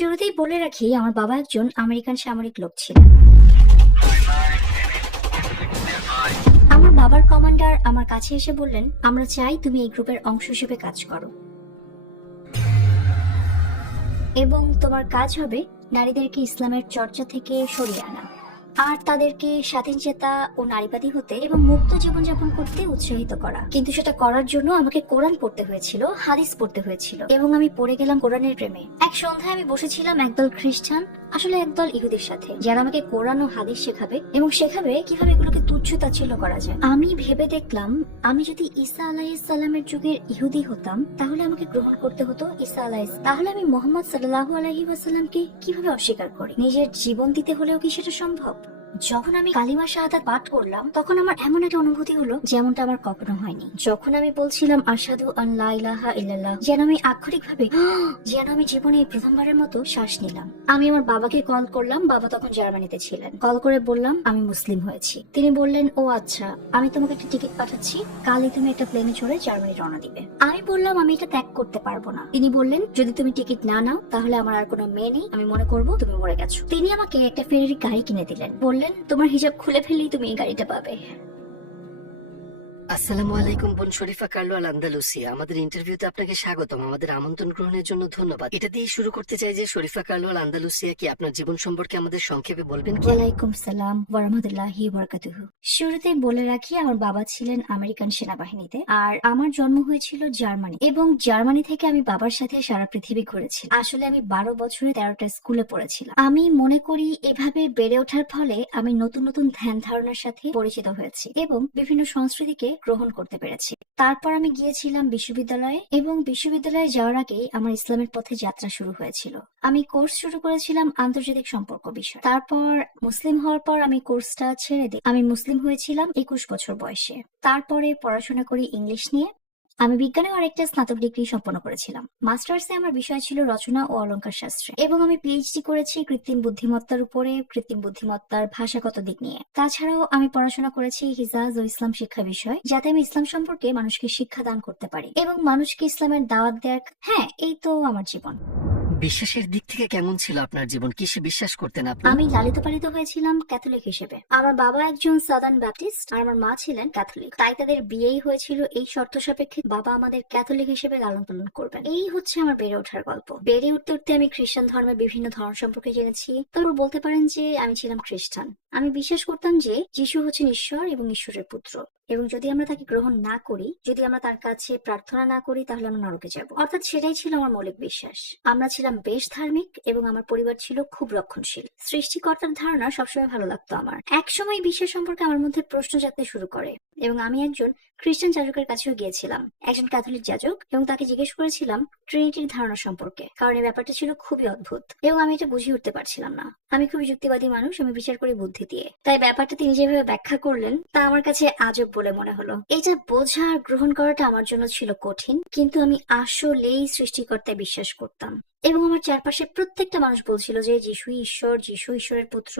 শুরুতেই বলে রাখি, আমার বাবা একজন আমেরিকান সামরিক লোক ছিলেন। আমার বাবার কমান্ডার আমার কাছে এসে বললেন, আমরা চাই তুমি এই গ্রুপের অংশ হিসেবে কাজ করো এবং তোমার কাজ হবে নারীদেরকে ইসলামের চর্চা থেকে সরিয়ে আনা আর তাদেরকে স্বাধীনচেতা ও নারীবাদী হতে এবং মুক্ত জীবনযাপন করতে উৎসাহিত করা। কিন্তু সেটা করার জন্য আমাকে কোরআন পড়তে হয়েছিল, হাদিস পড়তে হয়েছিল এবং আমি পড়ে গেলাম কোরআনের প্রেমে। এক সন্ধ্যায় আমি বসেছিলাম একদল খ্রিস্টান, আসলে একদল ইহুদির সাথে, যারা আমাকে কোরআন ও হাদিস শেখাবে এবং শেখাবে কিভাবে এগুলোকে তুচ্ছ তাচ্ছিল্য করা যায়। আমি ভেবে দেখলাম, আমি যদি ঈসা আলাইহিস সালামের যুগের ইহুদি হতাম তাহলে আমাকে গ্রহণ করতে হতো ঈসা আলাইহিস, তাহলে আমি মুহাম্মদ সাল্লাল্লাহু আলাইহি ওয়াসাল্লামকে কিভাবে অস্বীকার করি? নিজের জীবন দিতে হলেও কি সেটা সম্ভব? যখন আমি কালিমা শাহাদাত পাঠ করলাম তখন আমার এমন একটা অনুভূতি হলো যেমনটা আমার কখনো হয়নি। যখন আমি বলছিলাম আশহাদু আন লা ইলাহা ইল্লাল্লাহ, যেন আমি আক্ষরিকভাবে যেন আমি জীবনে প্রথমবারের মতো শ্বাস নিলাম। আমি আমার বাবাকে কল করলাম, বাবা তখন জার্মানিতে ছিলেন। কল করে বললাম আমি মুসলিম হয়েছি। তিনি বললেন, ও আচ্ছা, আমি তোমাকে একটা টিকিট পাঠাচ্ছি, কালই তুমি একটা প্লেনে চড়ে জার্মানি রওনা দিবে। আমি বললাম আমি এটা ত্যাগ করতে পারবো না। তিনি বললেন, যদি তুমি টিকিট না নাও তাহলে আমার আর কোনো মেয়ে নেই, আমি মনে করবো তুমি মরে গেছো। তিনি আমাকে একটা ফেরারি গাড়ি কিনে দিলেন, বললেন তোমার হিজাব খুলে ফেললেই তুমি এই গাড়িটা পাবে। আসসালামু আলাইকুম বোন শরীফা কার্লো আল আন্দালুসিয়া, আমাদের ইন্টারভিউতে আপনাকে স্বাগতম। আমাদের আমন্ত্রণ গ্রহণের জন্য ধন্যবাদ। এটা দিয়ে শুরু করতে চাই যে শরীফা কার্লো আল আন্দালুসিয়া কি আপনার জীবন সম্পর্কে আমাদের সংক্ষেপে বলবেন কি? ওয়ালাইকুম সালাম ওয়া রাহমাতুল্লাহি ওয়া বারাকাতুহু। শুরুতেই বলে রাখি, আমার বাবা ছিলেন আমেরিকান সেনাবাহিনীতে আর আমার জন্ম হয়েছিল জার্মানি, এবং জার্মানি থেকে আমি বাবার সাথে সারা পৃথিবী ঘুরেছি। আসলে আমি 12 বছরে 13টা স্কুলে পড়েছিলাম। আমি মনে করি এভাবে বেড়ে ওঠার ফলে আমি নতুন নতুন ধ্যান ধারণার সাথে পরিচিত হয়েছি এবং বিভিন্ন সংস্কৃতিকে গ্রহণ করতে পেরেছি। তারপর আমি গিয়েছিলাম বিশ্ববিদ্যালয়ে এবং বিশ্ববিদ্যালয়ে যাওয়ার আগেই আমার ইসলামের পথে যাত্রা শুরু হয়েছিল। আমি কোর্স শুরু করেছিলাম আন্তর্জাতিক সম্পর্ক বিষয়। তারপর মুসলিম হওয়ার পর আমি কোর্সটা ছেড়ে দিই। আমি মুসলিম হয়েছিলাম 21 বছর বয়সে। তারপরে পড়াশোনা করি ইংলিশ নিয়ে। আমি বিজ্ঞানে আরেকটা স্নাতক ডিগ্রি সম্পন্ন করেছিলাম। মাস্টার্সে আমার বিষয় ছিল রচনা ও অলংকার শাস্ত্রে এবং আমি পিএইচডি করেছি কৃত্রিম বুদ্ধিমত্তার উপরে, কৃত্রিম বুদ্ধিমত্তার ভাষাগত দিক নিয়ে। তাছাড়াও আমি পড়াশোনা করেছি হিজাজ ও ইসলাম শিক্ষা বিষয়, যাতে আমি ইসলাম সম্পর্কে মানুষকে শিক্ষা দান করতে পারি এবং মানুষকে ইসলামের দাওয়াত দেওয়ার। হ্যাঁ, এই তো আমার জীবন। বিশ্বাসের দিক থেকে কেমন ছিল আপনার জীবন? কিসে বিশ্বাস করতেন আপনি? আমি লালিত পালিত হয়েছিলাম ক্যাথলিক হিসেবে। আমার বাবা একজন সাদার্ন ব্যাপটিস্ট আর আমার মা ছিলেন ক্যাথলিক, তাই তাদের বিয়েই হয়েছিল এই শর্ত সাপেক্ষে বাবা আমাদের ক্যাথলিক হিসেবে লালন পালন করবেন। এই হচ্ছে আমার বেড়ে ওঠার গল্প। বেড়ে উঠতে উঠতে আমি খ্রিস্টান ধর্মের বিভিন্ন ধর্ম সম্পর্কে জেনেছি। তারপর বলতে পারেন যে আমি ছিলাম খ্রিস্টান। আমি বিশ্বাস করতাম যে যিশু হচ্ছেন ঈশ্বর এবং ঈশ্বরের পুত্র, এবং যদি আমরা তাকে গ্রহণ না করি, যদি আমরা তার কাছে প্রার্থনা না করি, তাহলে আমরা নরকে যাব। অর্থাৎ সেটাই ছিল আমার মৌলিক বিশ্বাস। আমরা ছিলাম বেশ ধার্মিক এবং আমার পরিবার ছিল খুব রক্ষণশীল। সৃষ্টিকর্তার ধারণা সবসময় ভালো লাগতো আমার। একসময় বিশ্বাস সম্পর্কে আমার মধ্যে প্রশ্ন জাগতে শুরু করে এবং আমি একজন খ্রিস্টান যাজকের কাছেও গিয়েছিলাম, একজন ক্যাথলিক যাজক, এবং তাকে জিজ্ঞেস করেছিলাম ট্রিনিটির ধারণা সম্পর্কে, কারণ এই ব্যাপারটা ছিল খুবই অদ্ভুত এবং আমি এটা বুঝে উঠতে পারছিলাম না। আমি খুবই যুক্তিবাদী মানুষ, আমি বিচার করি বুদ্ধি দিয়ে, তাই ব্যাপারটা তিনি যেভাবে ব্যাখ্যা করলেন তা আমার কাছে আজব বলে মনে হলো। এটা বোঝা আর গ্রহণ করাটা আমার জন্য ছিল কঠিন, কিন্তু আমি আসলেই সৃষ্টিকর্তায় বিশ্বাস করতাম এবং আমার চারপাশে প্রত্যেকটা মানুষ বলছিল যে যিশুই ঈশ্বর, যিশু ঈশ্বরের পুত্র।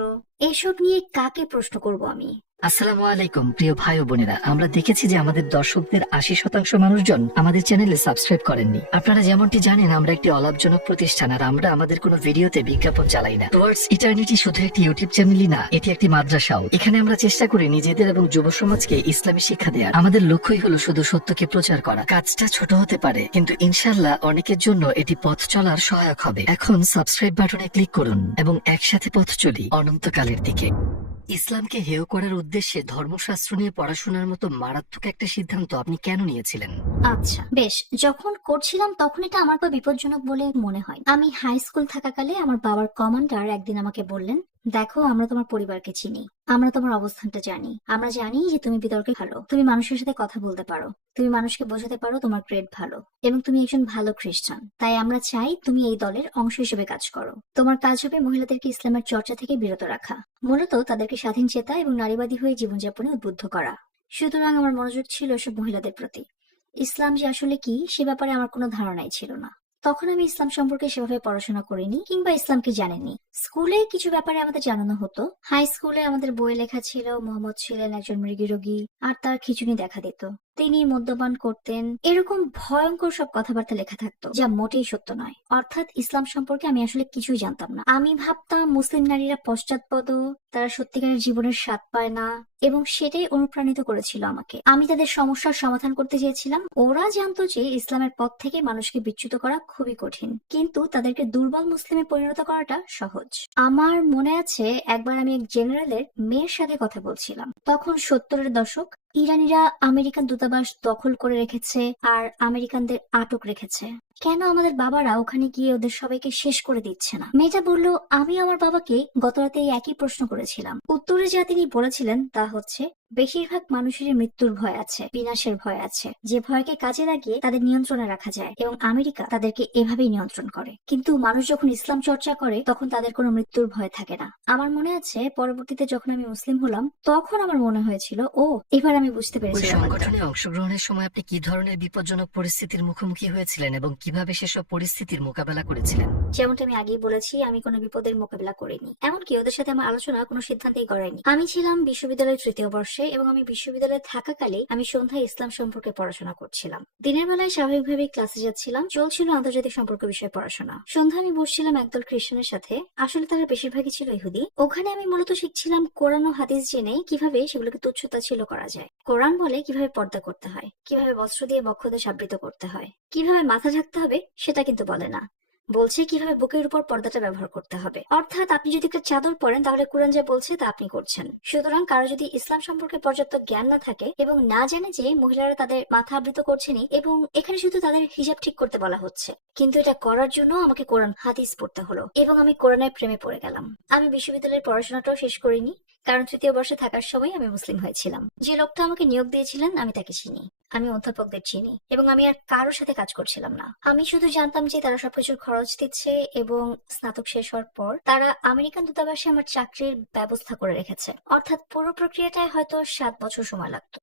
এসব নিয়ে কাকে প্রশ্ন করব আমি? আসসালামু আলাইকুম প্রিয় ভাই ও বোনেরা, আমরা দেখেছি যে আমাদের দর্শকদের 80% মানুষজন আমাদের চ্যানেলে সাবস্ক্রাইব করেননি। আপনারা যেমনটি জানেন, আমরা একটি অলাভজনক প্রতিষ্ঠান আর আমরা আমাদের কোনো ভিডিওতে বিজ্ঞাপন চালাই না। টুয়ার্ডস ইটার্নিটি শুধু একটি ইউটিউব চ্যানেলই না, এটি একটি মাদ্রাসাও। এখানে আমরা চেষ্টা করি নিজেদের এবং যুব সমাজকে ইসলামী শিক্ষা দেওয়ার। আমাদের লক্ষ্যই হলো শুধু সত্যকে প্রচার করা। কাজটা ছোট হতে পারে, কিন্তু ইনশাআল্লাহ অনেকের জন্য এটি পথ চলার সহায়ক হবে। এখন সাবস্ক্রাইব বাটনে ক্লিক করুন এবং একসাথে পথ চলি অনন্তকালের দিকে। ইসলামকে হেয় করার উদ্দেশ্যে ধর্মশাস্ত্র নিয়ে পড়াশোনার মতো মারাত্মক একটা সিদ্ধান্ত আপনি কেন নিয়েছিলেন? আচ্ছা, বেশ, যখন করছিলাম তখন এটা আমার পর বিপজ্জনক বলে মনে হয়। আমি হাই স্কুল থাকাকালে আমার বাবার কমান্ডার একদিন আমাকে বললেন, দেখো, আমরা তোমার পরিবারকে চিনি, আমরা তোমার অবস্থানটা জানি, আমরা জানি যে তুমি বিতর্কে ভালো, তুমি মানুষের সাথে কথা বলতে পারো, তুমি মানুষকে বোঝাতে পারো, তোমার গ্রেড ভালো এবং তুমি একজন ভালো খ্রিস্টান। তাই আমরা চাই তুমি এই দলের অংশ হিসেবে কাজ করো। তোমার কাজ হবে মহিলাদেরকে ইসলামের চর্চা থেকে বিরত রাখা, মূলত তাদেরকে স্বাধীন চেতা এবং নারীবাদী হয়ে জীবনযাপনে উদ্বুদ্ধ করা। সুতরাং আমার মনোযোগ ছিল এসব মহিলাদের প্রতি। ইসলাম যে আসলে কি সে ব্যাপারে আমার কোনো ধারণাই ছিল না। তখন আমি ইসলাম সম্পর্কে সেভাবে পড়াশোনা করিনি কিংবা ইসলামকে জানিনি। স্কুলে কিছু ব্যাপারে আমাদের জানানো হতো। হাই স্কুলে আমাদের বইয়ে লেখা ছিল মোহাম্মদ ছিলেন একজন মৃগী রোগী আর তার খিঁচুনি দেখা দিত। তিনি মদ্যপান করতেন, এরকম ভয়ঙ্কর সব কথাবার্তা লেখা থাকতো যা মোটেই সত্য নয়। অর্থাৎ ইসলাম সম্পর্কে আমি আসলে কিছুই জানতাম না। আমি ভাবতাম মুসলিম নারীরা পশ্চাৎপদ, তারা সত্যিকারের জীবনের স্বাদ পায় না, এবং সেটাই অনুপ্রাণিত করেছিল আমাকে। আমি তাদের সমস্যার সমাধান করতে চেয়েছিলাম। ওরা জানতো যে ইসলামের পথ থেকে মানুষকে বিচ্যুত করা খুবই কঠিন, কিন্তু তাদেরকে দুর্বল মুসলিমে পরিণত করাটা সহজ। আমার মনে আছে একবার আমি এক জেনারেলের মেয়ের সাথে কথা বলছিলাম। তখন 70-এর দশক। ইরানিরা আমেরিকান দূতাবাস দখল করে রেখেছে আর আমেরিকানদের আটক রেখেছে। কেন আমাদের বাবারা ওখানে গিয়ে ওদের সবাইকে শেষ করে দিচ্ছে না? মেয়েটা বলল, আমি আমার বাবাকে গতরাতে এই একই প্রশ্ন করেছিলাম। উত্তরে যা তিনি বলেছিলেন তা হচ্ছে, বেশিরভাগ মানুষের মৃত্যুর ভয় আছে, বিনাশের ভয় আছে, যে ভয়কে কাজে লাগিয়ে তাদের নিয়ন্ত্রণে রাখা যায়, এবং আমেরিকা তাদেরকে এভাবেই নিয়ন্ত্রণ করে। কিন্তু মানুষ যখন ইসলাম চর্চা করে তখন তাদের কোনো মৃত্যুর ভয় থাকে না। আমার মনে আছে পরবর্তীতে যখন আমি মুসলিম হলাম তখন আমার মনে হয়েছিল, ও এবার আমি বুঝতে ওই পেরেছি। সংগঠনে অংশগ্রহণের সময় আপনি কি ধরনের বিপজ্জনক পরিস্থিতির মুখোমুখি হয়েছিলেন এবং কিভাবে সেসব পরিস্থিতির মোকাবেলা করেছিলেন? যেমনটা আমি আগেই বলেছি, আমি কোনো বিপদের মোকাবিলা করিনি, এমনকি ওদের সাথে আমার আলোচনা কোনো সিদ্ধান্তেই গড়ায়নি। আমি ছিলাম বিশ্ববিদ্যালয়ের 3য় বর্ষে, এবং আমি বিশ্ববিদ্যালয়ে থাকাকালে আমি সন্ধ্যায় ইসলাম সম্পর্কে পড়াশোনা করছিলাম। দিনের বেলায় স্বাভাবিকভাবেই ক্লাসে যাচ্ছিলাম, চলছিল আন্তর্জাতিক সম্পর্ক বিষয়ে পড়াশোনা। সন্ধ্যায় আমি বসছিলাম একদল খ্রিস্টানের সাথে, আসলে তারা বেশিরভাগই ছিল ইহুদি। ওখানে আমি মূলত শিখছিলাম কোরআন ও হাদিস জেনে কিভাবে সেগুলোকে তুচ্ছতাচ্ছিল্য করা যায়। কোরআন বলে কিভাবে পর্দা করতে হয়, কিভাবে বস্ত্র দিয়ে বক্ষদেশ আবৃত করতে হয়, কিভাবে মাথা ঢাকতে হবে সেটা কিন্তু বলে না, বলছে কিভাবে বুকের উপর পর্দাটা ব্যবহার করতে হবে। অর্থাৎ আপনি যদি একটা চাদর পরেন তাহলে কোরআন যা বলছে তা আপনি করছেন। সুতরাং কারো যদি ইসলাম সম্পর্কে পর্যাপ্ত জ্ঞান না থাকে এবং না জানে যে মহিলারা তাদের মাথা আবৃত করছেনই, এবং এখানে শুধু তাদের হিজাব ঠিক করতে বলা হচ্ছে, কিন্তু এটা করার জন্য আমাকে কোরআন হাদিস পড়তে হলো, এবং আমি কোরআনের প্রেমে পড়ে গেলাম। আমি বিশ্ববিদ্যালয়ের পড়াশোনাটাও শেষ করিনি, কারণ 3য় বর্ষে থাকার সময় আমি মুসলিম হয়েছিলাম। যে লোকটা আমাকে নিয়োগ দিয়েছিলেন আমি তাকে চিনি, আমি অধ্যাপকদের চিনি, এবং আমি আর কারোর সাথে কাজ করছিলাম না। আমি শুধু জানতাম যে তারা সবকিছুর খরচ দিচ্ছে, এবং স্নাতক শেষ হওয়ার পর তারা আমেরিকান দূতাবাসে আমার চাকরির ব্যবস্থা করে রেখেছে। অর্থাৎ পুরো প্রক্রিয়াটায় হয়তো 7 বছর সময় লাগতো।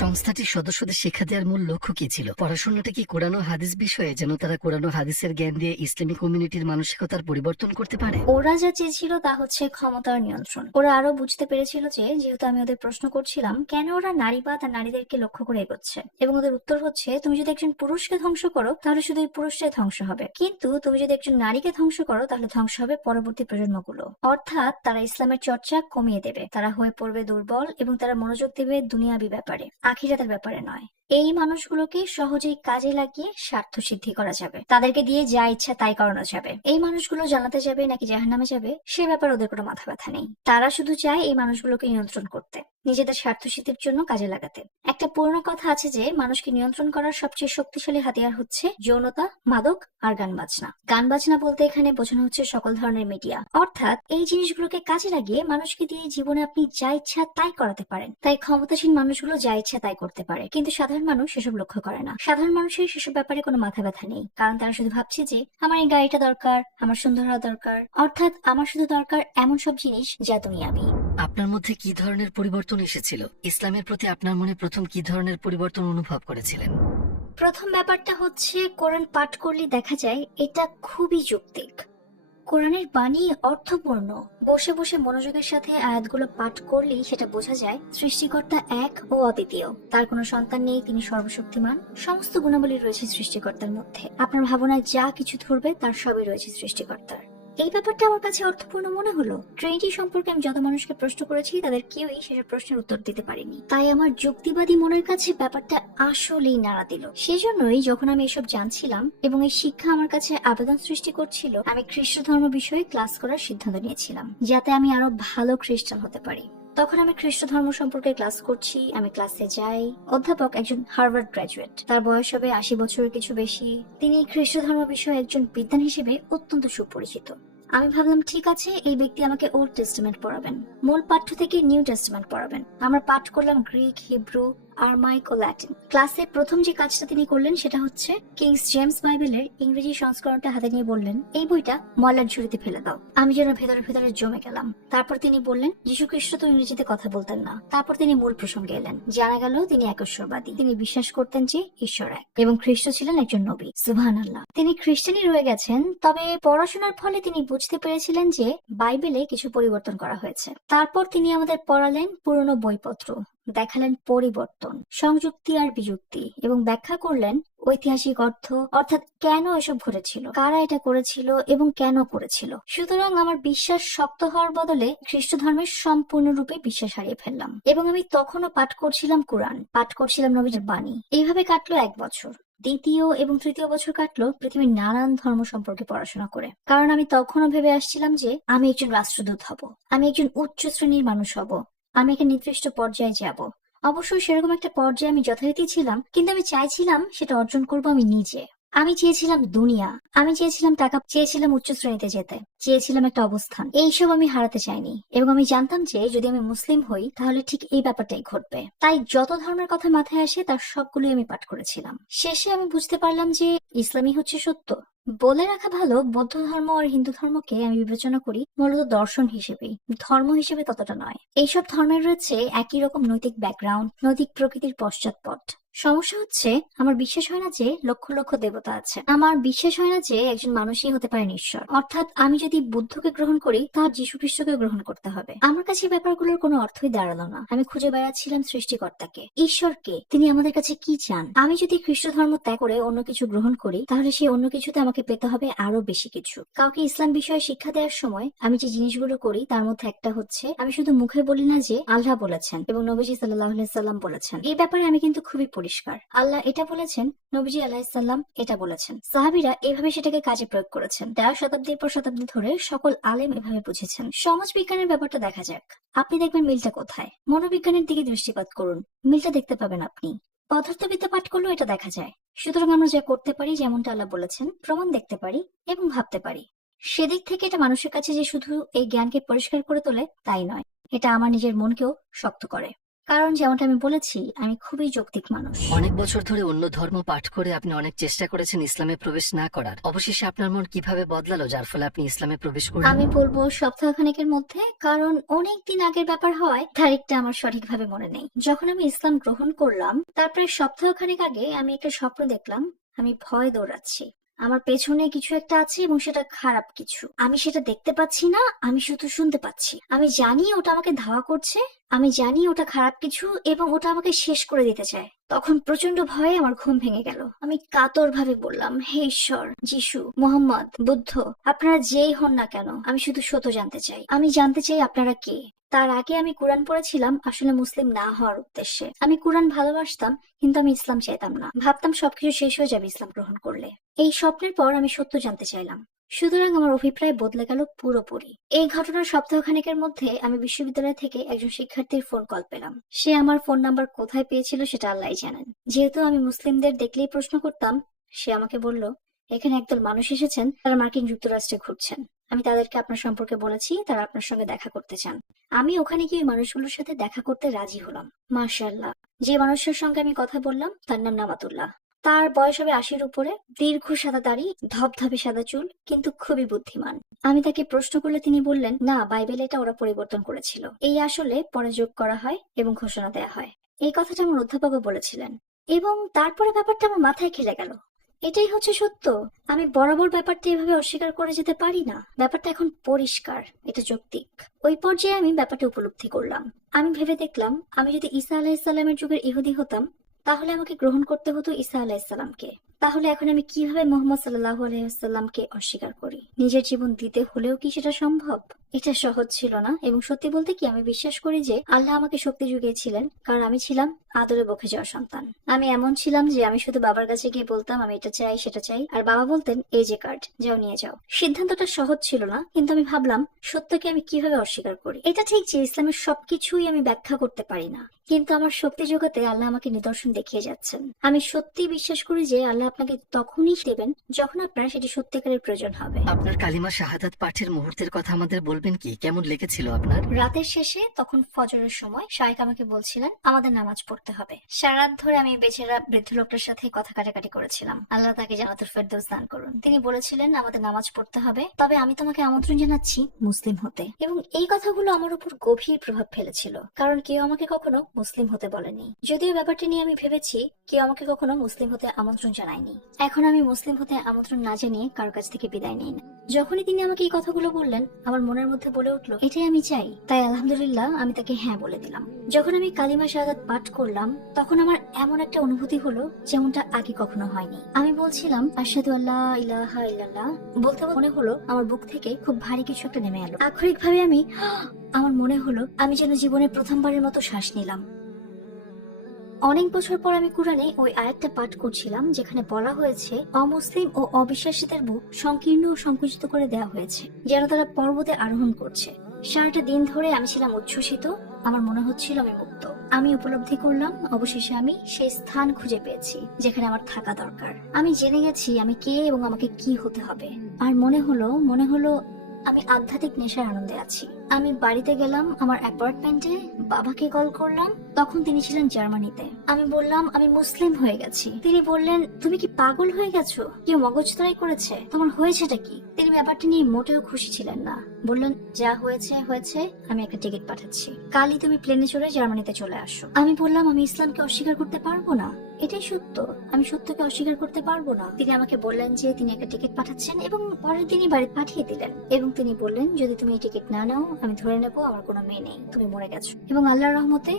সংস্থাটির সদস্যদের শিক্ষা দেওয়ার মূল লক্ষ্য কি ছিল? পড়াশোনাটা কি কোরআন ও হাদিস বিষয়ে, যেন তারা কোরআন ও হাদিসের জ্ঞান দিয়ে ইসলামিক কমিউনিটির মানসিকতার পরিবর্তন করতে পারে? ওরা যা চেয়েছিল তা হচ্ছে ক্ষমতার নিয়ন্ত্রণ। ওরা আরো বুঝতে পেরেছিল যে যেহেতু আমি ওদের প্রশ্ন করছিলাম কেন ওরা নারীবাদ আর নারীদেরকে লক্ষ্য করে এগোচ্ছে, এবং ওদের উত্তর হচ্ছে, তুমি যদি একজন পুরুষকে ধ্বংস করো তাহলে শুধু এই পুরুষটাই ধ্বংস হবে, কিন্তু তুমি যদি একজন নারীকে ধ্বংস করো তাহলে ধ্বংস হবে পরবর্তী প্রজন্মগুলো। অর্থাৎ তারা ইসলামের চর্চা কমিয়ে দেবে, তারা হয়ে পড়বে দুর্বল, এবং তারা মনোযোগ দেবে দুনিয়াবি ব্যাপারে, আখিরাতের ব্যাপারে নয়। এই মানুষগুলোকে সহজেই কাজে লাগিয়ে স্বার্থ সিদ্ধি করা যাবে, তাদেরকে দিয়ে যা ইচ্ছা তাই করানো যাবে। এই মানুষগুলো জান্নাতে যাবে নাকি জাহান্নামে যাবে সে ব্যাপারে ওদের কোনো মাথা ব্যথা নেই। তারা শুধু চায় এই মানুষগুলোকে নিয়ন্ত্রণ করতে, নিজেদের স্বার্থ সিদ্ধির জন্য কাজে লাগাতে। একটা পুরনো কথা আছে যে মানুষকে নিয়ন্ত্রণ করার সবচেয়ে শক্তিশালী হাতিয়ার হচ্ছে যৌনতা, মাদক আর গান বাজনা। গান বাজনা বলতে এখানে বোঝানো হচ্ছে সকল ধরনের মিডিয়া। অর্থাৎ এই জিনিসগুলোকে কাজে লাগিয়ে মানুষকে দিয়ে জীবনে আপনি যা ইচ্ছা তাই করাতে পারেন। তাই ক্ষমতাসীন মানুষগুলো যা ইচ্ছা তাই করতে পারে, কিন্তু সাধারণ মানুষ সেসব লক্ষ্য করে না। সাধারণ মানুষের সেসব ব্যাপারে কোনো মাথা ব্যথা নেই, কারণ তারা শুধু ভাবছে যে আমার এই গাড়িটা দরকার, আমার সুন্দর হওয়া দরকার, অর্থাৎ আমার শুধু দরকার এমন সব জিনিস যা দুনিয়াবি। আপনার মধ্যে কি ধরনের পরিবর্তন এসেছিল? ইসলামের প্রতি আপনার মনে প্রথম কি ধরনের পরিবর্তন অনুভব করেছিলেন? প্রথম ব্যাপারটা হচ্ছে কোরআন পাঠ করলে দেখা যায় এটা খুবই যৌক্তিক। কোরআনের বাণী অর্থপূর্ণ। বসে বসে মনোযোগের সাথে আয়াতগুলো পাঠ করলেই সেটা বোঝা যায় সৃষ্টিকর্তা এক ও অদ্বিতীয়, তার কোনো সন্তান নেই, তিনি সর্বশক্তিমান, সমস্ত গুণাবলী রয়েছে সৃষ্টিকর্তার মধ্যে। আপনার ভাবনায় যা কিছু ধরবে তার সবই রয়েছে সৃষ্টিকর্তার। এই ব্যাপারটা আমার কাছে অর্থপূর্ণ মনে হলো। ট্রিনিটি সম্পর্কে আমি যত মানুষকে প্রশ্ন করেছি তাদের কেউই সেসব প্রশ্নের উত্তর দিতে পারেনি, তাই আমার যুক্তিবাদী মনের কাছে ব্যাপারটা আসলেই নাড়া দিল। সেজন্যই যখন আমি এসব জানছিলাম এবং এই শিক্ষা আমার কাছে আবেদন সৃষ্টি করছিল, আমি খ্রিস্ট ধর্ম বিষয়ে ক্লাস করার সিদ্ধান্ত নিয়েছিলাম, যাতে আমি আরো ভালো খ্রিস্টান হতে পারি। তখন আমি খ্রিস্ট ধর্ম সম্পর্কে ক্লাস করছি, আমি ক্লাসে যাই। অধ্যাপক একজন হার্ভার্ড গ্রাজুয়েট, তার বয়স হবে 80 বছরের কিছু বেশি। তিনি খ্রিস্ট ধর্ম বিষয়ে একজন বিদ্বান হিসেবে অত্যন্ত সুপরিচিত। আমি ভাবলাম ঠিক আছে, এই ব্যক্তি আমাকে ওল্ড টেস্টামেন্ট পড়াবেন, মূল পাঠ্য থেকে নিউ টেস্টামেন্ট পড়াবেন। আমরা পাঠ করলাম গ্রিক, হিব্রু, আরমাইক ও ল্যাটিন। ক্লাসে প্রথম যে কাজটা তিনি করলেন সেটা হচ্ছে কিংস জেমস বাইবেলের ইংরেজি সংস্করণটা হাতে নিয়ে বললেন, এই বইটা ময়লার ঝুড়িতে ফেলে দাও। আমি যেন ভেতরে ভেতরে জমে গেলাম। তারপর তিনি বললেন, যীশু খ্রিস্ট তো ইংরেজিতে কথা বলতেন না। তারপর তিনি মূল প্রসঙ্গে এলেন। জানা গেল তিনি একেশ্বরবাদী, তিনি বিশ্বাস করতেন যে ঈশ্বর এক এবং খ্রিস্ট ছিলেন একজন নবী। সুবহানাল্লাহ। তিনি খ্রিস্টানই রয়ে গেছেন, তবে পড়াশোনার ফলে তিনি বুঝতে পেরেছিলেন যে বাইবেলে কিছু পরিবর্তন করা হয়েছে। তারপর তিনি আমাদের পড়ালেন পুরনো বইপত্র, দেখালেন পরিবর্তন, সংযুক্তি আর বিযুক্তি, এবং ব্যাখ্যা করলেন ঐতিহাসিক অর্থ, অর্থাৎ কেন এসব ঘটেছিল, কারা এটা করেছিল এবং কেন করেছিল। সুতরাং আমার বিশ্বাস শক্ত হওয়ার বদলে খ্রিস্ট ধর্মের সম্পূর্ণরূপে বিশ্বাস হারিয়ে ফেললাম, এবং আমি তখনও পাঠ করছিলাম কোরআন, পাঠ করছিলাম নবীজির বাণী। এইভাবে কাটলো 1 বছর। দ্বিতীয় এবং তৃতীয় বছর কাটলো পৃথিবীর নানান ধর্ম সম্পর্কে পড়াশোনা করে, কারণ আমি তখনও ভেবে আসছিলাম যে আমি একজন রাষ্ট্রদূত হব, আমি একজন উচ্চ শ্রেণীর মানুষ হব, আমি একটা নির্দিষ্ট পর্যায়ে যাব। অবশ্যই সেরকম একটা পর্যায়ে আমি যথারীতি ছিলাম, কিন্তু আমি চাইছিলাম সেটা অর্জন করব আমি নিজে। আমি চেয়েছিলাম দুনিয়া, আমি চেয়েছিলাম টাকা, চেয়েছিলাম উচ্চ শ্রেণীতে যেতে, চেয়েছিলাম একটা অবস্থান। এইসব আমি হারাতে চাইনি, এবং আমি জানতাম যে যদি আমি মুসলিম হই তাহলে ঠিক এই ব্যাপারটাই ঘটবে। তাই যত ধর্মের কথা মাথায় আসে তার সবগুলোই আমি পাঠ করেছিলাম। শেষে আমি বুঝতে পারলাম যে ইসলামই হচ্ছে সত্য। বলে রাখা ভালো, বৌদ্ধ ধর্ম আর হিন্দু ধর্মকে আমি বিবেচনা করি মূলত দর্শন হিসেবেই, ধর্ম হিসেবে ততটা নয়। এইসব ধর্মের রয়েছে একই রকম নৈতিক ব্যাকগ্রাউন্ড, নৈতিক প্রকৃতির পশ্চাৎপট। সমস্যা হচ্ছে আমার বিশ্বাস হয় না যে লক্ষ লক্ষ দেবতা আছে, আমার বিশ্বাস হয় না যে একজন মানুষই হতে পারেন ঈশ্বর। অর্থাৎ আমি যদি বুদ্ধকে গ্রহণ করি তাহলে যীশু খ্রিস্টকে গ্রহণ করতে হবে। আমার কাছে এই ব্যাপারগুলোর কোনো অর্থই দাঁড়ালো না। আমি খুঁজে বেড়াচ্ছিলাম সৃষ্টিকর্তাকে, ঈশ্বরকে, তিনি আমাদের কাছে কি চান। আমি যদি খ্রিস্ট ধর্ম ত্যাগ করে অন্য কিছু গ্রহণ করি তাহলে সেই অন্য কিছুতে আমাকে পেতে হবে আরো বেশি কিছু। কাউকে ইসলাম বিষয়ে শিক্ষা দেওয়ার সময় আমি যে জিনিসগুলো করি তার মধ্যে একটা হচ্ছে আমি শুধু মুখে বলি না যে আল্লাহ বলেছেন এবং নবীজি সাল্লাল্লাহু আলাইহি সাল্লাম বলেছেন। এই ব্যাপারে আমি কিন্তু খুবই পরিষ্কার। আল্লাহ এটা বলেছেন, নবীজি আলাইহিস সালাম এটা বলেছেন। সাহাবীরা এভাবে সেটাকে কাজে প্রয়োগ করেছেন। তারা শতাব্দীর পর শতাব্দী ধরে সকল আলেম এভাবে বুঝেছেন। সমাজ বিজ্ঞানের ব্যাপারটা দেখা যাক, আপনি দেখবেন মিলটা কোথায়। মনোবিজ্ঞানের দিকে দৃষ্টিপাত করুন, মিলটা দেখতে পাবেন আপনি। পদার্থবিদ্যা পাঠ করলেও এটা দেখা যায়। সুতরাং আমরা যা করতে পারি, যেমনটা আল্লাহ বলেছেন, প্রমাণ দেখতে পারি এবং ভাবতে পারি। সেদিক থেকে এটা মানুষের কাছে যে শুধু এই জ্ঞানকে পরিষ্কার করে তোলে তাই নয়, এটা আমার নিজের মনকেও শক্ত করে। কারণ যেমনটা আমি বলেছি, আমি খুবই যৌক্তিক মানুষ। অনেক বছর ধরে অন্য ধর্ম পাঠ করে আপনি অনেক চেষ্টা করেছেন ইসলামে প্রবেশ না করার। অবশেষে আপনার মন কিভাবে বদলালো যার ফলে আপনি ইসলামে প্রবেশ করলেন? আমি বলবো সপ্তাহখানেকের মধ্যে, কারণ অনেক দিন আগের ব্যাপার হয় তারিখটা আমার সঠিকভাবে মনে নেই। যখন আমি ইসলাম গ্রহণ করলাম তার প্রায় সপ্তাহখানেক আগে আমি একটা স্বপ্ন দেখলাম, আমি ভয় দৌড়াচ্ছি, আমার পেছনে কিছু একটা আছে এবং সেটা খারাপ কিছু। আমি সেটা দেখতে পাচ্ছি না, আমি শুধু শুনতে পাচ্ছি। আমি জানি ওটা আমাকে ধাওয়া করছে, আমি জানি ওটা খারাপ কিছু এবং ওটা আমাকে শেষ করে দিতে চায়। তখন প্রচন্ড ভয়ে আমার ঘুম ভেঙে গেল। আমি কাতর ভাবে বললাম, হে ঈশ্বর, যিশু, মোহাম্মদ, বুদ্ধ, আপনারা যেই হন না কেন, আমি শুধু সত্য জানতে চাই। আমি জানতে চাই আপনারা কে। তার আগে আমি কোরআন পড়েছিলাম আসলে মুসলিম না হওয়ার উদ্দেশ্যে। আমি কোরআন ভালোবাসতাম, কিন্তু আমি ইসলাম চাইতাম না। ভাবতাম সবকিছু শেষ হয়ে যাবে ইসলাম গ্রহণ করলে। এই স্বপ্নের পর আমি সত্য জানতে চাইলাম। সুতরাং আমার অভিপ্রায় বদলে গেল পুরোপুরি। এই ঘটনার সপ্তাহখানেকের মধ্যে আমি বিশ্ববিদ্যালয় থেকে একজন শিক্ষার্থীর ফোন কল পেলাম। সে আমার ফোন নাম্বার কোথায় পেয়েছিল সেটা আল্লাহই জানেন। যেহেতু আমি মুসলিমদের দেখলেই প্রশ্ন করতাম, সে আমাকে বলল, এখানে একদল মানুষ এসেছেন, তারা মার্কিন যুক্তরাষ্ট্রে ঘুরছেন। আমি তাদেরকে আপনার সম্পর্কে বলেছি, তারা আপনার সঙ্গে দেখা করতে চান। আমি ওখানে গিয়ে মানুষগুলোর সাথে দেখা করতে রাজি হলাম। মাশাআল্লাহ, যে মানুষের সঙ্গে আমি কথা বললাম তার নাম নামাতুল্লাহ। তার বয়স হবে 80-র উপরে, দীর্ঘ সাদা দাড়ি, ধবধবে সাদা চুল, কিন্তু খুবই বুদ্ধিমান। আমি তাকে প্রশ্ন করলে তিনি বললেন, না, বাইবেলে এটা ওরা পরিবর্তন করেছিল, এই আসলে পরে যোগ করা হয় এবং ঘোষণা দেয়া হয়। এই কথাটা আমার অধ্যাপকও বলেছিলেন, এবং তারপরে ব্যাপারটা আমার মাথায় খেলে গেল। এটাই হচ্ছে সত্য। আমি বরাবর ব্যাপারটা এভাবে অস্বীকার করে যেতে পারি না। ব্যাপারটা এখন পরিষ্কার, এটা যৌক্তিক। ওই পর্যায়ে আমি ব্যাপারটা উপলব্ধি করলাম। আমি ভেবে দেখলাম, আমি যদি ঈসা আলাইহিসসালামের যুগের ইহুদি হতাম তাহলে আমাকে গ্রহণ করতে হতো ঈসা আলাইহিসসালামকে। তাহলে এখন আমি কিভাবে মুহাম্মদ সাল্লাল্লাহু আলাইহি ওয়াসাল্লামকে অস্বীকার করি? নিজের জীবন দিতে হলেও কি সেটা সম্ভব? এটা সহজ ছিল না, এবং সত্যি বলতে কি আমি বিশ্বাস করি যে আল্লাহ আমাকে শক্তি জুগিয়েছিলেন, কারণ আমি ছিলাম আদরে বকে যাওয়া সন্তান। আমি এমন ছিলাম যে আমি শুধু বাবার কাছে গিয়ে বলতাম আমি এটা চাই সেটা চাই, আর বাবা বলতেন এই যে কার্ড, যাও নিয়ে যাও। সিদ্ধান্তটা সহজ ছিল না, কিন্তু আমি ভাবলাম সত্যকে আমি কিভাবে অস্বীকার করি। এটা ঠিক যে ইসলামের সবকিছুই আমি ব্যাখ্যা করতে পারি না, কিন্তু আমার শক্তি জোগাতে আল্লাহ আমাকে নিদর্শন দেখিয়ে যাচ্ছেন। আমি সত্যি বিশ্বাস করি যে আল্লাহ আপনাকে তখনই দেবেন যখন আপনার সেটি সত্যিকারের প্রয়োজন হবে। আপনার কালিমা শাহাদাত পাঠের মুহূর্তের কথা আমাদের বলবেন কি? কেমন লেগেছিল আপনার? রাতের শেষে, তখন ফজরের সময়, শায়েখ আমাকে বলছিলেন আমাদের নামাজ পড়তে হবে। সারা রাত ধরে আমি বেচারা বৃদ্ধ লোকটার সাথে কথা কাটাকাটি করেছিলাম। আল্লাহ তাকে জান্নাতুল ফেরদৌস দান করুন। তিনি বলেছিলেন আমাদের নামাজ পড়তে হবে, তবে আমি তোমাকে আমন্ত্রণ জানাচ্ছি মুসলিম হতে। এবং এই কথাগুলো আমার উপর গভীর প্রভাব ফেলেছিল, কারণ কেউ আমাকে কখনো মুসলিম হতে বলেনি। যদিও ব্যাপারটি নিয়ে আমি ভেবেছি, কেউ আমাকে কখনো মুসলিম হতে আমন্ত্রণ জানায়নি। হয়নি। এখন আমি মুসলিম হতে আমন্ত্রণ না জানিয়ে কারো কাছ থেকে বিদায় নিই না। যখনই তিনি আমাকে এই কথাগুলো বললেন, আমার মনের মধ্যে বলে উঠলো এটাই আমি চাই। তাই আলহামদুলিল্লাহ আমি তাকে হ্যাঁ বলে দিলাম। যখন আমি কালিমা শাহাদাত পাঠ করলাম, তখন আমার এমন একটা অনুভূতি হলো যেমনটা আগে কখনো হয়নি। আমি বলছিলাম আশহাদু আল্লা ইলাহা ইল্লাল্লাহ, বলতে মনে হলো আমার বুক থেকে খুব ভারী কিছু একটা নেমে এলো। আক্ষরিক ভাবে আমার মনে হলো আমি যেন জীবনে প্রথমবারের মতো শ্বাস নিলাম। অনেক বছর পর আমি কোরআনে ওই আয়াতটা পাঠ করছিলাম যেখানে বলা হয়েছে অমুসলিম ও অবিশ্বাসীদের বুক সংকীর্ণ ও সংকুচিত করে দেওয়া হয়েছে, যেন তারা পর্বতে আরোহণ করছে। সারাটা দিন ধরে আমি ছিলাম উচ্ছ্বসিত, আমার মনে হচ্ছিল আমি মুক্ত। আমি উপলব্ধি করলাম অবশেষে আমি সেই স্থান খুঁজে পেয়েছি যেখানে আমার থাকা দরকার। আমি জেনে গেছি আমি কে এবং আমাকে কি হতে হবে। আর মনে হলো আমি আধ্যাত্মিক নেশার আনন্দে আছি। আমি বাড়িতে গেলাম, আমার অ্যাপার্টমেন্টে বাবাকে কল করলাম। তখন তিনি ছিলেন জার্মানিতে। আমি বললাম আমি মুসলিম হয়ে গেছি। তিনি বললেন তুমি কি পাগল হয়ে গেছো? কেউ মগজধরাই করেছে? তোমার হয়েছেটা কি? তিনি ব্যাপারটা নিয়ে মোটেও খুশি ছিলেন না। বললেন যা হয়েছে হয়েছে, আমি একটা টিকিট পাঠাচ্ছি, কালই তুমি প্লেনে চড়ে জার্মানিতে চলে আসো। আমি বললাম আমি ইসলামকে অস্বীকার করতে পারবো না, এটাই সত্য, আমি সত্যকে অস্বীকার করতে পারবো না। তিনি আমাকে বললেন যে তিনি একটা টিকিট পাঠাচ্ছেন এবং পরের দিনই বাড়ি পাঠিয়ে দিলেন। এবং তিনি বললেন যদি তুমি এই টিকিট না নাও আমি ধরে নেবো আমার কোনো মেয়ে নেই, তুমি মরে গেছো। এবং আল্লাহর রহমতে,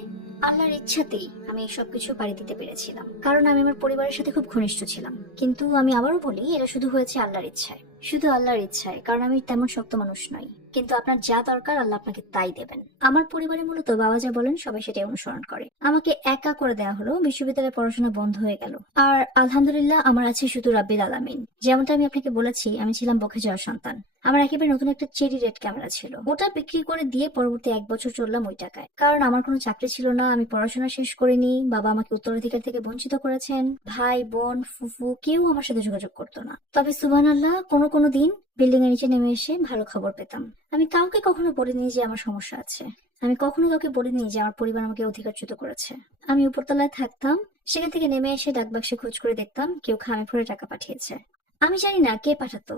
আল্লাহর ইচ্ছাতেই আমি এই সবকিছু পাড়ি দিতে পেরেছিলাম, কারণ আমি আমার পরিবারের সাথে খুব ঘনিষ্ঠ ছিলাম। কিন্তু আমি আবারও বলি এটা শুধু হয়েছে আল্লাহর ইচ্ছায়, শুধু আল্লাহর ইচ্ছায়, কারণ আমি তেমন শক্ত মানুষ নই। কিন্তু আপনার যা দরকার আল্লাহ আপনাকে তাই দেবেন। আমার পরিবারে মূলত বাবা যা বলেন সবাই সেটাই অনুসরণ করে। আমাকে একা করে দেওয়া হলো, বিশ্ববিদ্যালয়ে পড়াশোনা বন্ধ হয়ে গেল। আর আলহামদুলিল্লাহ আমার আছে শুধু রাব্বিল আলামিন। যেমনটা আমি আপনাকে বলেছি আমি ছিলাম বকে যাওয়া সন্তান। আমার একেবারে নতুন একটা চেরি রেড ক্যামেরা ছিল, ওটা বিক্রি করে দিয়ে পরবর্তী 1 বছর চললাম ওই টাকায়। কারণ আমার কোনো চাকরি ছিল না, আমি পড়াশোনা শেষ করিনি, বাবা আমাকে উত্তরাধিকার থেকে বঞ্চিত করেছেন, ভাই বোন ফুফু কেউ আমার সাথে যোগাযোগ করতো না। তবে সুবহানাল্লাহ কোনো দিন বিল্ডিং এর নিচে নেমে এসে ভালো খবর পেতাম। আমি কাউকে কখনো বলিনি যে আমার সমস্যা আছে, আমি কখনো কাউকে বলিনি যে আমার পরিবার আমাকে অধিকারচ্যুত করেছে। আমি উপরতলায় থাকতাম, সেখান থেকে নেমে এসে ডাকবাক্সে খোঁজ করে দেখতাম কেউ খামে ভরে টাকা পাঠিয়েছে। আমি জানি না কে পাঠাতো,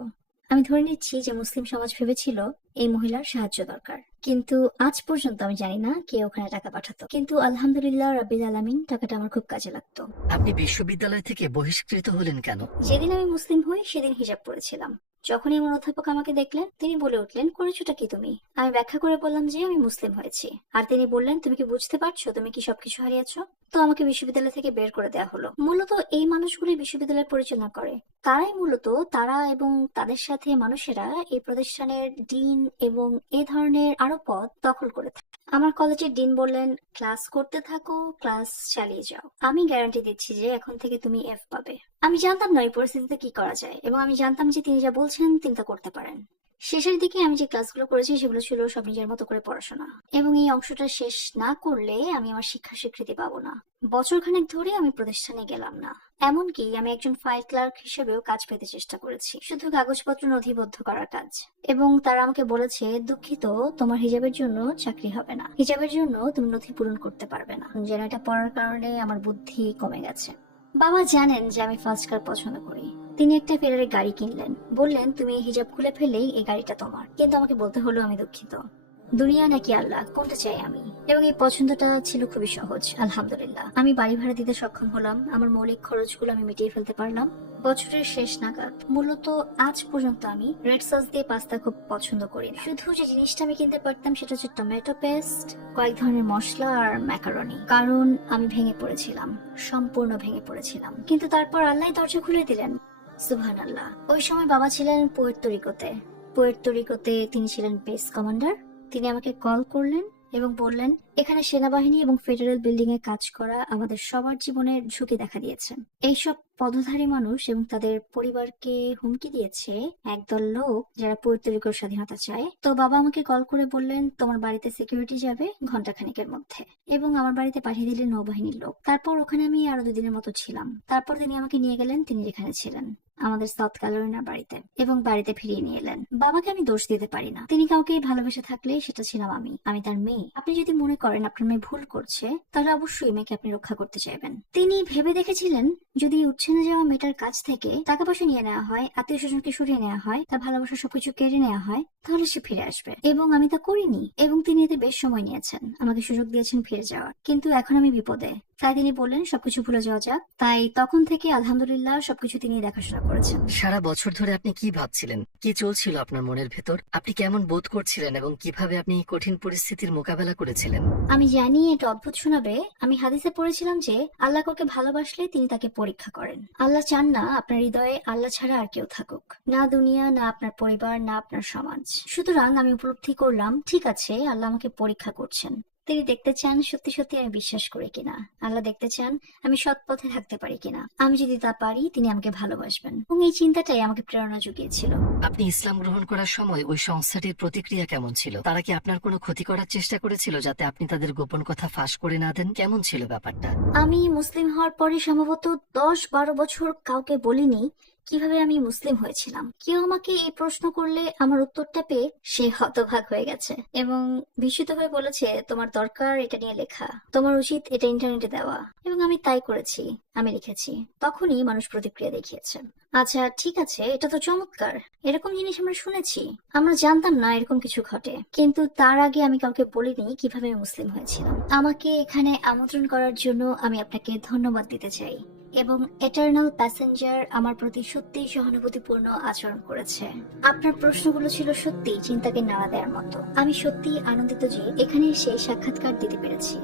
আমি ধরে নিচ্ছি যে মুসলিম সমাজ ভেবেছিল এই মহিলার সাহায্য দরকার। কিন্তু আজ পর্যন্ত আমি জানি না কে ওখানে টাকা পাঠাতো। কিন্তু আলহামদুলিল্লাহ রাব্বিল আলামিন টাকাটা আমার খুব কাজে লাগতো। আপনি বিশ্ববিদ্যালয় থেকে বহিষ্কৃত হলেন কেন? যেদিন আমি মুসলিম হই সেদিন হিজাব পরেছিলাম। যখনই আমার অধ্যাপক আমাকে দেখলেন তিনি বলে উঠলেন করেছোটা কি তুমি? আমি ব্যাখ্যা করে বললাম যে আমি মুসলিম হয়েছি। আর তিনি বললেন তুমি কি বুঝতে পারছো তুমি কি সবকিছু হারিয়েছো? তো আমাকে বিশ্ববিদ্যালয় থেকে বের করে দেওয়া হলো। মূলত এই মানুষগুলি বিশ্ববিদ্যালয় পরিচালনা করে, তারাই মূলত তারা এবং তাদের সাথে মানুষেরা এই প্রতিষ্ঠানের ডিন এবং এই ধরনের আরো পদ দখল করে থাকে। আমার কলেজের ডিন বললেন ক্লাস করতে থাকো, ক্লাস চালিয়ে যাও, আমি গ্যারান্টি দিচ্ছি যে এখন থেকে তুমি এফ পাবে। আমি জানতাম না এই পরিস্থিতিতে কি করা যায়, এবং আমি জানতাম যে তিনি যা বলছেন তিনি তা করতে পারেন। শেষের দিকে আমি যে ক্লাসগুলো করেছি সেগুলো ছিল সব নিজের মতো করে পড়াশোনা, এবং এই অংশটা শেষ না করলে আমি আমার শিক্ষা স্বীকৃতি পাবো না। বছরখানেক ধরে আমি প্রতিষ্ঠানে গেলাম না, এমনকি আমি একজন ফাইল ক্লার্ক হিসেবেও কাজ পেতে চেষ্টা করেছি, শুধু কাগজপত্র নথিবদ্ধ করার কাজ। এবং তারা আমাকে বলেছে দুঃখিত তোমার হিজাবের জন্য চাকরি হবে না, হিজাবের জন্য তুমি নথি পূরণ করতে পারবে না। যেন এটা পড়ার কারণে আমার বুদ্ধি কমে গেছে। বাবা জানেন যে আমি ফাস্ট কার পছন্দ করি, তিনি একটা ফেরারি গাড়ি কিনলেন, বললেন তুমি এই হিজাব খুলে ফেলেই এই গাড়িটা তোমার। কিন্তু আমাকে বলতে হলো আমি দুঃখিত, দুনিয়া নাকি আল্লাহ কোনটা চাই আমি? এবং এই পছন্দটা ছিল খুবই সহজ। আলহামদুলিল্লাহ আমি বাড়ি ভাড়া দিতে সক্ষম হলাম, আমার মৌলিক খরচগুলো আমি মিটিয়ে ফেলতে পারলাম। বছরের শেষ নাগাদ মূলত আজ পর্যন্ত আমি রেড সস দিয়ে পাস্তা খুব পছন্দ করি না। শুধু যে জিনিসটা আমি কিনতে পারতাম সেটা হচ্ছে টমেটো পেস্ট, কয়েক ধরনের মশলা আর ম্যাকারনি। কারণ আমি ভেঙে পড়েছিলাম, সম্পূর্ণ ভেঙে পড়েছিলাম। কিন্তু তারপর আল্লাহ দরজা খুলে দিলেন, সুবহানাল্লাহ। ওই সময় বাবা ছিলেন পুয়ের্তো তিনি ছিলেন বেস কমান্ডার। তিনি আমাকে কল করলেন এবং বললেন এখানে সেনাবাহিনী এবং ফেডারেল বিল্ডিং এ কাজ করা আমাদের সবার জীবনের ঝুঁকি দেখা দিয়েছে। এইসব পদধারী মানুষ এবং তাদের পরিবারকে হুমকি দিয়েছে একদল লোক যারা পুয়ের্তো স্বাধীনতা চায়। তো বাবা আমাকে কল করে বললেন তোমার বাড়িতে সিকিউরিটি যাবে ঘন্টাখানেকের মধ্যে, এবং আমার বাড়িতে পাঠিয়ে দিলেন নৌবাহিনীর লোক। তারপর ওখানে আমি আরো 2 দিনের মতো ছিলাম। তারপর তিনি আমাকে নিয়ে গেলেন তিনি যেখানে ছিলেন, আমাদের সাউথ ক্যারোলিনার বাড়িতে, এবং বাড়িতে ফিরিয়ে নিয়ে এলেন। বাবাকে আমি দোষ দিতে পারি না, তিনি কাউকে ভালোবেসে থাকলে সেটা ছিলাম আমি তার মেয়ে। আপনি যদি মনে করেন আপনার মেয়ে ভুল করছে তাহলে অবশ্যই মেয়েকে আপনি রক্ষা করতে চাইবেন। তিনি ভেবে দেখেছিলেন যদি উচ্ছেনে যাওয়া মেয়েটার কাছ থেকে টাকা পয়সা নিয়ে নেওয়া হয়, আত্মীয় স্বজনকে সরিয়ে নেওয়া হয়, তার ভালোবাসা সবকিছু কেড়ে নেওয়া হয়, তাহলে সে ফিরে আসবে, এবং আমি তা করিনি। এবং তিনি এতে বেশ সময় নিয়েছেন, আমাকে সুযোগ দিয়েছেন ফিরে যাওয়ার, কিন্তু এখন আমি বিপদে। তাই তিনি বললেন সবকিছু ভুলে যাওয়া যাক। তাই তখন থেকে আলহামদুলিল্লাহ সবকিছু তিনি দেখাশোনা করেছেন। সারা বছর ধরে আপনি কি ভাবছিলেন, কি চলছিল আপনার মনের ভেতর, আপনি কেমন বোধ করছিলেন এবং কিভাবে আপনি এই কঠিন পরিস্থিতির মোকাবেলা করেছিলেন? আমি জানি এটা অদ্ভুত শোনাবে, আমি হাদিসে পড়েছিলাম যে আল্লাহ কাউকে ভালোবাসলে তিনি তাকে পরীক্ষা করেন। আল্লাহ চান না আপনার হৃদয়ে আল্লাহ ছাড়া আর কেউ থাকুক, না দুনিয়া, না আপনার পরিবার, না আপনার সমাজ। সুতরাং আমি উপলব্ধি করলাম, ঠিক আছে, আল্লাহ আমাকে পরীক্ষা করছেন। তিনি দেখতে চান সত্যি সত্যি আমি বিশ্বাস করি কিনা। আল্লাহ দেখতে চান আমি সৎ পথে থাকতে পারি কিনা। আমি যদি তা পারি, তিনি আমাকে ভালোবাসবেন। এবং এই চিন্তাটাই আমাকে প্রেরণা জুগিয়েছিল। আপনি ইসলাম গ্রহণ করার সময় ওই সংস্থাটির প্রতিক্রিয়া কেমন ছিল? তারা কি আপনার কোনো ক্ষতি করার চেষ্টা করেছিল যাতে আপনি তাদের গোপন কথা ফাঁস করে না দেন? কেমন ছিল ব্যাপারটা? আমি মুসলিম হওয়ার পরে সম্ভবত 10-12 বছর কাউকে বলিনি কিভাবে আমি মুসলিম হয়েছিলাম। কেউ আমাকে এই প্রশ্ন করলে আমার উত্তরটা পেয়ে সে হতবাক হয়ে গেছে এবং বিস্মিত হয়ে বলেছে, তোমার দরকার এটা নিয়ে লেখা, তোমার উচিত এটা ইন্টারনেটে দেওয়া। এবং আমি তাই করেছি, আমি লিখেছি। তখনই মানুষ প্রতিক্রিয়া দেখিয়েছে। আচ্ছা ঠিক আছে, এটা তো চমৎকার, এরকম জিনিস আমরা শুনেছি, আমরা জানতাম না এরকম কিছু ঘটে। কিন্তু তার আগে আমি কাউকে বলিনি কিভাবে আমি মুসলিম হয়েছিলাম। আমাকে এখানে আমন্ত্রণ করার জন্য আমি আপনাকে ধন্যবাদ দিতে চাই। এবং এটার্নাল প্যাসেঞ্জার আমার প্রতি সত্যিই সহানুভূতিপূর্ণ আচরণ করেছে। আপনার প্রশ্নগুলো ছিল সত্যি চিন্তাকে নাড়া দেওয়ার মতো। আমি সত্যিই আনন্দিত যে এখানে এসে সাক্ষাৎকার দিতে পেরেছি।